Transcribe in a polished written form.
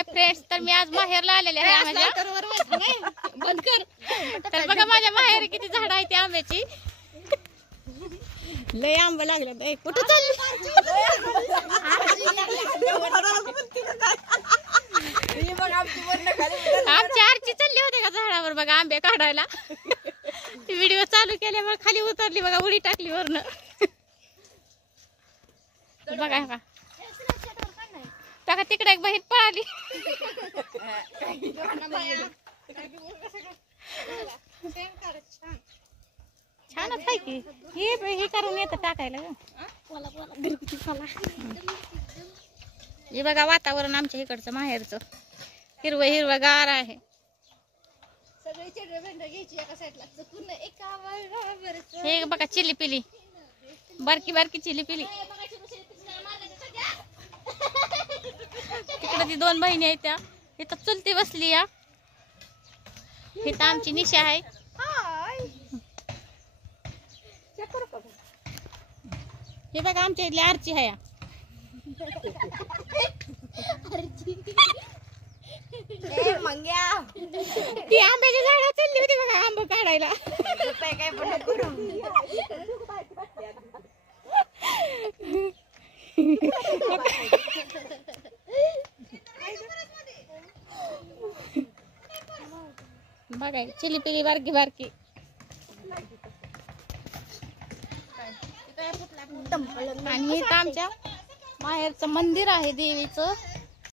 Hi friends, तर मी आज माहेरला आलेले आहे माझ्या. बंद कर. तर बघा माझ्या माहेर किती झाड आहे ती आंब्याची. लय आंबा लागला. कुठं चालली? आमची आरची चालली होते का झाडावर बघा आंबे काढायला. व्हिडिओ चालू केल्यामुळे खाली उतरली बघा, उडी टाकली वरनं. बघा का बघा तिकडे एक बहीण पळाली. छानच आहे की हे करून येतं टाकायला. हे बघा वातावरण आमच्या इकडचं माहेरचं हिरवं हिरवं गार आहे. हे बघा चिली पिली, बारकी बारकी चिली पिली. तिकडे ती दोन बहिणी आहेत त्या इथं चुलती बसली या. इथं आमची निशा आहे. हे बघा आमच्या इथली आरची आहे. ती आंब्याच्या झाडावर चालली होती बघा आंबा काढायला. बघा चिली पिली बारकी बारकी. आणि इथं आमच्या माहेरचं मंदिर आहे देवीचं.